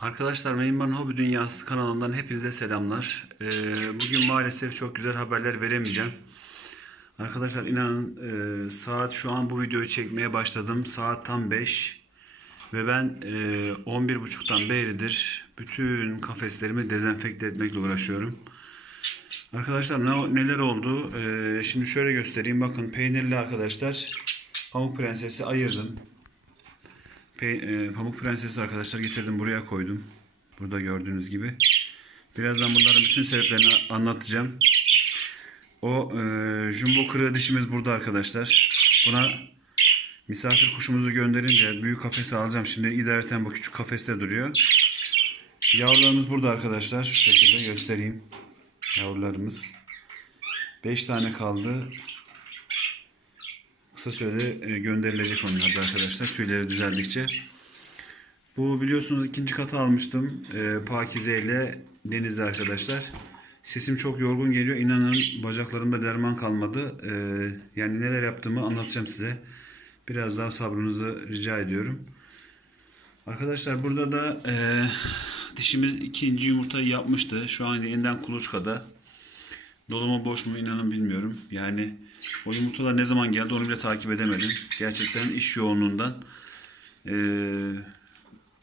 Arkadaşlar Meyman Hobi Dünyası kanalından hepinize selamlar. Ee, bugün maalesef çok güzel haberler veremeyeceğim. Arkadaşlar inanın e, saat şu an bu videoyu çekmeye başladım. Saat tam 5 ve ben e, 11.30'dan beridir bütün kafeslerimi dezenfekte etmekle uğraşıyorum. Arkadaşlar ne, neler oldu? Ee, şimdi şöyle göstereyim. Bakın peynirli arkadaşlar Pamuk Prenses'i ayırdım. E, Pamuk Prensesi arkadaşlar getirdim buraya koydum. Burada gördüğünüz gibi. Birazdan bunların bütün sebeplerini anlatacağım. O e, jumbo kırığı dişimiz burada arkadaşlar. Buna misafir kuşumuzu gönderince büyük kafese alacağım. Şimdi idareten bu küçük kafeste duruyor. Yavrularımız burada arkadaşlar. Şu şekilde göstereyim. Yavrularımız. 5 tane kaldı. Kısa sürede e, gönderilecek onlar da arkadaşlar tüyleri düzeldikçe. Bu biliyorsunuz ikinci katı almıştım. E, Pakize ile Deniz'de arkadaşlar. Sesim çok yorgun geliyor. İnanın bacaklarımda derman kalmadı. E, yani neler yaptığımı anlatacağım size. Biraz daha sabrınızı rica ediyorum. Arkadaşlar burada da e, dişimiz ikinci yumurtayı yapmıştı. Şu an yeniden kuluçkada. Dolu boş mu inanın bilmiyorum. Yani o yumurtalar ne zaman geldi onu bile takip edemedim. Gerçekten iş yoğunluğundan. Ee,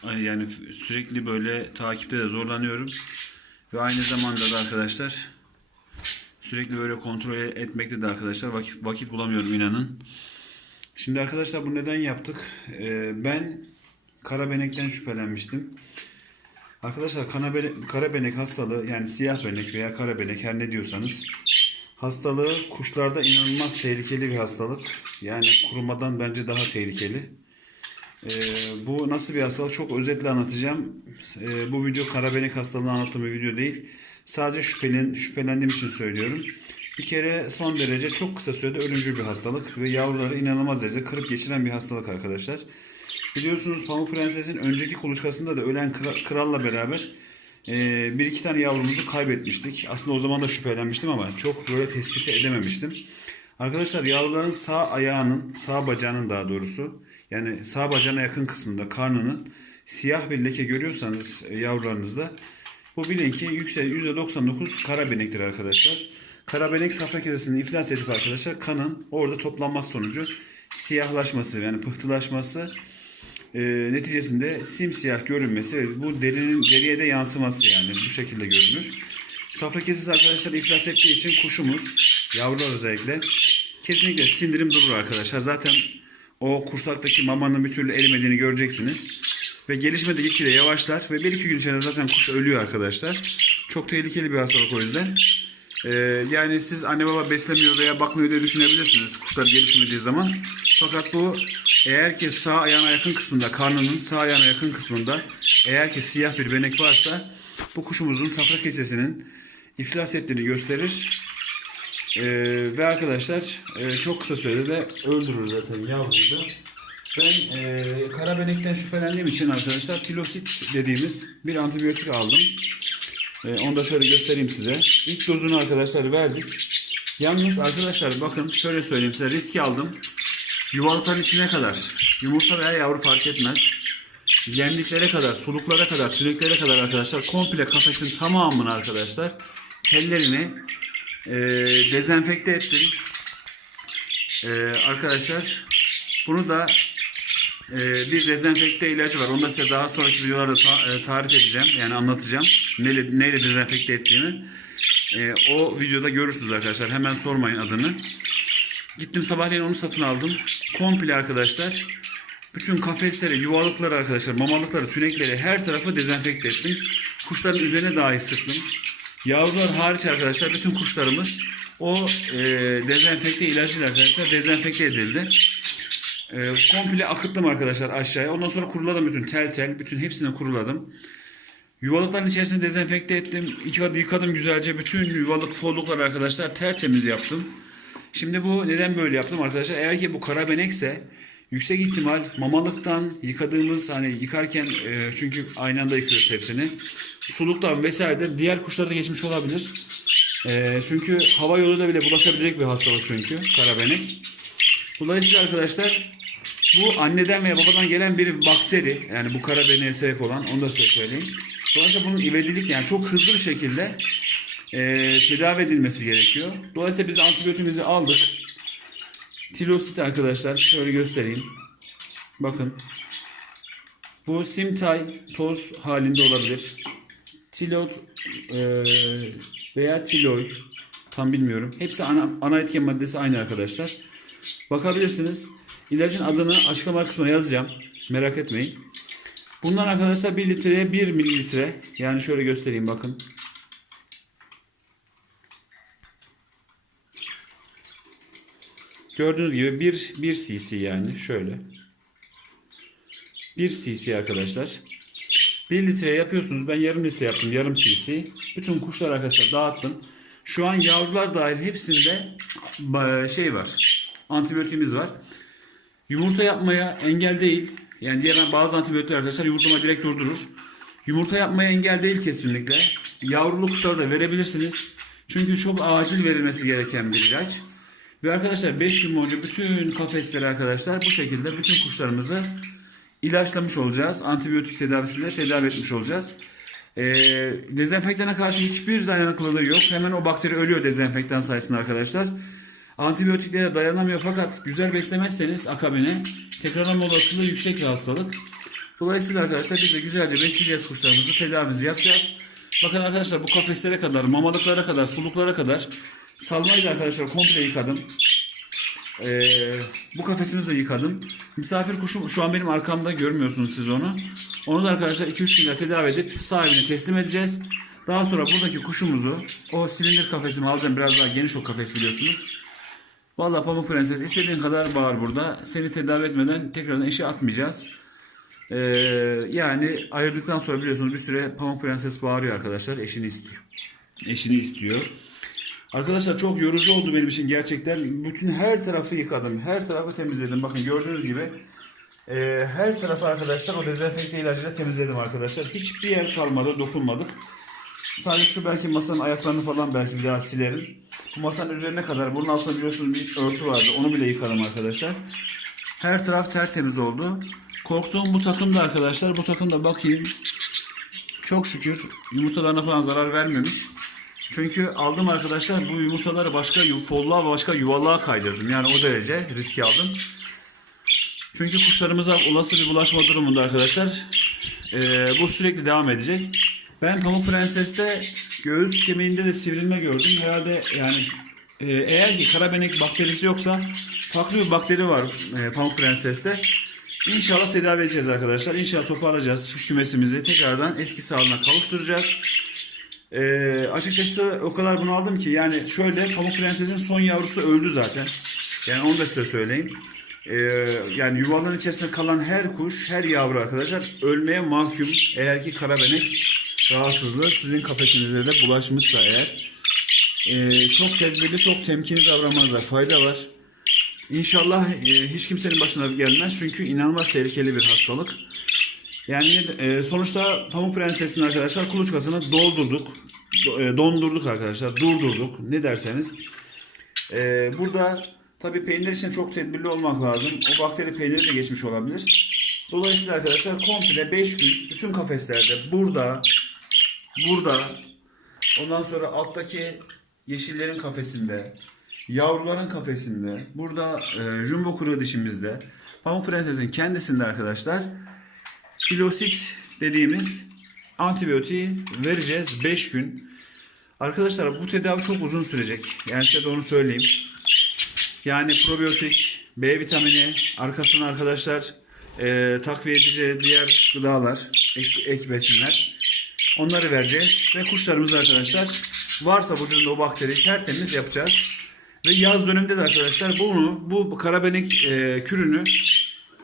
yani sürekli böyle takipte de zorlanıyorum. Ve aynı zamanda da arkadaşlar sürekli böyle kontrol etmekte de arkadaşlar vakit, vakit bulamıyorum inanın. Şimdi arkadaşlar bu neden yaptık? Ee, ben karabenekten şüphelenmiştim. Arkadaşlar kanabele, karabenek hastalığı yani siyah benek veya karabenek her ne diyorsanız hastalığı kuşlarda inanılmaz tehlikeli bir hastalık. Yani kurumadan bence daha tehlikeli. Ee, bu nasıl bir hastalık çok özetle anlatacağım. Ee, bu video karabenek hastalığını anlattığım bir video değil. Sadece şüphelen, şüphelendiğim için söylüyorum. Bir kere son derece çok kısa sürede ölümcül bir hastalık ve yavruları inanılmaz derecede kırıp geçiren bir hastalık arkadaşlar. Biliyorsunuz Pamuk Prenses'in önceki kuluçkasında da ölen kra- kralla beraber e, bir iki tane yavrumuzu kaybetmiştik. Aslında o zaman da şüphelenmiştim ama çok böyle tespiti edememiştim. Arkadaşlar yavruların sağ ayağının, sağ bacağının daha doğrusu yani sağ bacağına yakın kısmında karnının siyah bir leke görüyorsanız e, yavrularınızda bu bilin ki yüksek %99 kara benektir arkadaşlar. Kara benek safra kesesinin iflas edip arkadaşlar kanın orada toplanması sonucu siyahlaşması yani pıhtılaşması e, neticesinde simsiyah görünmesi bu derinin deriye de yansıması yani bu şekilde görünür. Safra kesesi arkadaşlar iflas ettiği için kuşumuz, yavrular özellikle kesinlikle sindirim durur arkadaşlar. Zaten o kursaktaki mamanın bir türlü erimediğini göreceksiniz. Ve gelişme de gitgide yavaşlar ve bir iki gün içinde zaten kuş ölüyor arkadaşlar. Çok tehlikeli bir hastalık o yüzden. Ee, yani siz anne baba beslemiyor veya bakmıyor diye düşünebilirsiniz kuşlar gelişmediği zaman. Fakat bu eğer ki sağ ayağına yakın kısmında, karnının sağ ayağına yakın kısmında eğer ki siyah bir benek varsa bu kuşumuzun safra kesesinin iflas ettiğini gösterir. Ee, ve arkadaşlar e, çok kısa sürede de öldürür zaten yavruyu da. Ben e, karabenekten şüphelendiğim için arkadaşlar tilosit dediğimiz bir antibiyotik aldım. E, onu da şöyle göstereyim size. İlk dozunu arkadaşlar verdik. Yalnız arkadaşlar bakın şöyle söyleyeyim size riski aldım. Yuvalıkların içine kadar yumurta veya yavru fark etmez. Yemliklere kadar, suluklara kadar, tüneklere kadar arkadaşlar komple kafesin tamamını arkadaşlar tellerini e, dezenfekte ettim. E, arkadaşlar bunu da e, bir dezenfekte ilacı var. Onu da size daha sonraki videolarda ta- e, tarif edeceğim. Yani anlatacağım. Neyle, neyle dezenfekte ettiğimi. E, o videoda görürsünüz arkadaşlar. Hemen sormayın adını. Gittim sabahleyin onu satın aldım. Komple arkadaşlar. Bütün kafesleri, yuvalıkları arkadaşlar, mamalıkları, tünekleri her tarafı dezenfekte ettim. Kuşların üzerine dahi sıktım. Yavrular hariç arkadaşlar bütün kuşlarımız o e, dezenfekte ilacıyla arkadaşlar dezenfekte edildi. E, komple akıttım arkadaşlar aşağıya. Ondan sonra kuruladım bütün tel tel. Bütün hepsini kuruladım. Yuvalıkların içerisini dezenfekte ettim. Yıkadım, yıkadım güzelce. Bütün yuvalık follukları arkadaşlar tertemiz yaptım. Şimdi bu neden böyle yaptım arkadaşlar? Eğer ki bu karabenekse yüksek ihtimal mamalıktan yıkadığımız hani yıkarken e, çünkü aynı anda yıkıyoruz hepsini. Suluktan vesaire de diğer kuşlara da geçmiş olabilir. E, çünkü hava yoluyla bile bulaşabilecek bir hastalık çünkü karabenek. Dolayısıyla arkadaşlar Bu anneden veya babadan gelen bir bakteri. Yani bu karabeneğe sebep olan onu da size söyleyeyim. Dolayısıyla bunun ivedilik yani çok hızlı bir şekilde e, tedavi edilmesi gerekiyor. Dolayısıyla biz de antibiyotikimizi aldık. Tilosit arkadaşlar şöyle göstereyim. Bakın. Bu simtay toz halinde olabilir. Tilot e, veya tiloy tam bilmiyorum. Hepsi ana, ana etken maddesi aynı arkadaşlar. Bakabilirsiniz. İlacın adını açıklama kısmına yazacağım. Merak etmeyin. Bunlar arkadaşlar 1 litreye 1 mililitre. Yani şöyle göstereyim bakın. Gördüğünüz gibi 1, 1 cc yani şöyle. 1 cc arkadaşlar. 1 litre yapıyorsunuz. Ben yarım litre yaptım. Yarım cc. Bütün kuşlar arkadaşlar dağıttım. Şu an yavrular dahil hepsinde şey var. Antibiyotiğimiz var. Yumurta yapmaya engel değil. Yani diğer bazı antibiyotikler arkadaşlar yumurtlama direkt durdurur. Yumurta yapmaya engel değil kesinlikle. Yavrulu kuşlara da verebilirsiniz. Çünkü çok acil verilmesi gereken bir ilaç. Ve arkadaşlar 5 gün boyunca bütün kafesleri arkadaşlar bu şekilde bütün kuşlarımızı ilaçlamış olacağız. Antibiyotik tedavisiyle tedavi etmiş olacağız. Ee, dezenfektana karşı hiçbir dayanıklılığı yok. Hemen o bakteri ölüyor dezenfektan sayesinde arkadaşlar. Antibiyotiklere dayanamıyor fakat güzel beslemezseniz akabine tekrarlama olasılığı yüksek bir hastalık. Dolayısıyla arkadaşlar biz de güzelce besleyeceğiz kuşlarımızı, tedavimizi yapacağız. Bakın arkadaşlar bu kafeslere kadar, mamalıklara kadar, suluklara kadar salmayı da arkadaşlar komple yıkadım. Ee, bu kafesimizi de yıkadım. Misafir kuşum şu an benim arkamda görmüyorsunuz siz onu. Onu da arkadaşlar 2-3 günde tedavi edip sahibine teslim edeceğiz. Daha sonra buradaki kuşumuzu o silindir kafesimi alacağım. Biraz daha geniş o kafes biliyorsunuz. Vallahi Pamuk Prenses istediğin kadar bağır burada. Seni tedavi etmeden tekrardan işe atmayacağız. Ee, yani ayırdıktan sonra biliyorsunuz bir süre Pamuk Prenses bağırıyor arkadaşlar. Eşini istiyor. Eşini istiyor. Arkadaşlar çok yorucu oldu benim için gerçekten. Bütün her tarafı yıkadım. Her tarafı temizledim. Bakın gördüğünüz gibi e, her tarafı arkadaşlar o dezenfekte ilacıyla temizledim arkadaşlar. Hiçbir yer kalmadı, dokunmadık. Sadece şu belki masanın ayaklarını falan belki bir daha silerim. Bu masanın üzerine kadar bunun altında biliyorsunuz bir örtü vardı. Onu bile yıkadım arkadaşlar. Her taraf tertemiz oldu. Korktuğum bu takım da arkadaşlar. Bu takım da bakayım. Çok şükür yumurtalarına falan zarar vermemiş. Çünkü aldım arkadaşlar bu yumurtaları başka ve başka yuvalığa kaydırdım. Yani o derece riski aldım. Çünkü kuşlarımıza olası bir bulaşma durumunda arkadaşlar eee, bu sürekli devam edecek. Ben Pamuk Prenses'te göğüs kemiğinde de sivrilme gördüm. Herhalde yani eee, eğer ki karabenek bakterisi yoksa farklı bir bakteri var eee, Pamuk Prenses'te. İnşallah tedavi edeceğiz arkadaşlar. İnşallah toparlayacağız kümesimizi. Tekrardan eski sağlığına kavuşturacağız. Ee, açıkçası o kadar bunu aldım ki yani şöyle Pamuk Prenses'in son yavrusu öldü zaten. Yani onu da size söyleyeyim. Ee, yani yuvaların içerisinde kalan her kuş, her yavru arkadaşlar ölmeye mahkum. Eğer ki karabenek rahatsızlığı sizin kafesinizde de bulaşmışsa eğer. Ee, çok tedbirli, çok temkinli davranmanıza fayda var. İnşallah e, hiç kimsenin başına gelmez çünkü inanılmaz tehlikeli bir hastalık. Yani e, sonuçta Pamuk Prenses'in arkadaşlar kuluçkasını doldurduk. do- e, dondurduk arkadaşlar. Durdurduk. Ne derseniz. E, burada tabii peynir için çok tedbirli olmak lazım. O bakteri peyniri de geçmiş olabilir. Dolayısıyla arkadaşlar komple 5 gün bütün kafeslerde burada burada ondan sonra alttaki yeşillerin kafesinde yavruların kafesinde burada e, jumbo kuru dişimizde Pamuk Prenses'in kendisinde arkadaşlar Filosit dediğimiz antibiyotiği vereceğiz 5 gün. Arkadaşlar bu tedavi çok uzun sürecek. Yani size de onu söyleyeyim. Yani probiyotik, B vitamini, arkasına arkadaşlar e, takviye edici diğer gıdalar, ek, ek besinler. Onları vereceğiz. Ve kuşlarımız arkadaşlar varsa vücudunda o bakteriyi tertemiz yapacağız. Ve yaz döneminde de arkadaşlar bunu, bu karabenek e, kürünü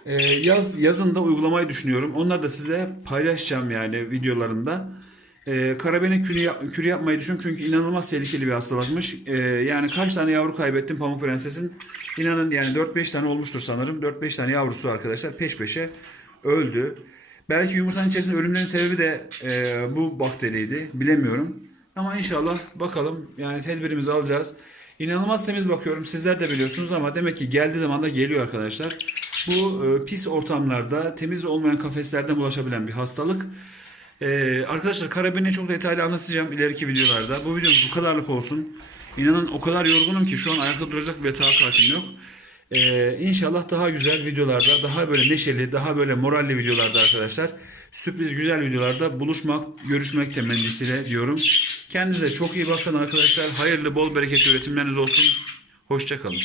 ee, yaz yazında uygulamayı düşünüyorum. Onları da size paylaşacağım yani videolarımda. Ee, karabenek kürü, yap- kürü yapmayı düşünüyorum çünkü inanılmaz tehlikeli bir hastalıkmış. Ee, yani kaç tane yavru kaybettim Pamuk Prenses'in? İnanın yani 4-5 tane olmuştur sanırım. 4-5 tane yavrusu arkadaşlar peş peşe öldü. Belki yumurtanın içerisinde ölümlerin sebebi de e, bu bakteriydi. Bilemiyorum. Ama inşallah bakalım yani tedbirimizi alacağız. İnanılmaz temiz bakıyorum. Sizler de biliyorsunuz ama demek ki geldiği zaman da geliyor arkadaşlar. Bu e, pis ortamlarda, temiz olmayan kafeslerde bulaşabilen bir hastalık. Ee, arkadaşlar karabini çok detaylı anlatacağım ileriki videolarda. Bu videomuz bu kadarlık olsun. İnanın o kadar yorgunum ki şu an ayakta duracak bile takatim yok. Ee, inşallah daha güzel videolarda, daha böyle neşeli, daha böyle moralli videolarda arkadaşlar. Sürpriz güzel videolarda buluşmak, görüşmek temennisiyle diyorum. Kendinize çok iyi bakın arkadaşlar. Hayırlı, bol bereketli üretimleriniz olsun. Hoşçakalın.